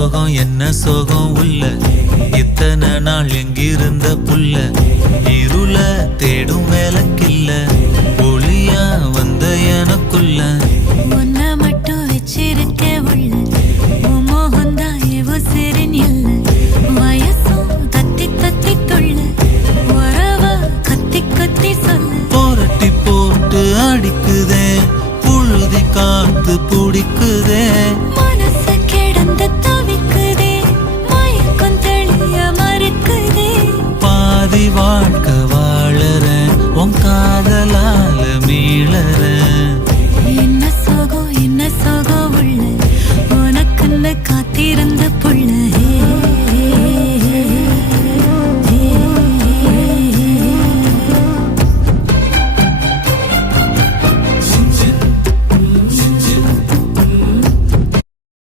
சோகம் என்ன சோகம் உள்ள இத்தனை நாள் எங்கிருந்த புல்ல இருள தேடும் வேலைக்கில்ல ஒளியா வந்த எனக்குள்ள உன்னை மட்டும் வச்சிருக்க உள்ள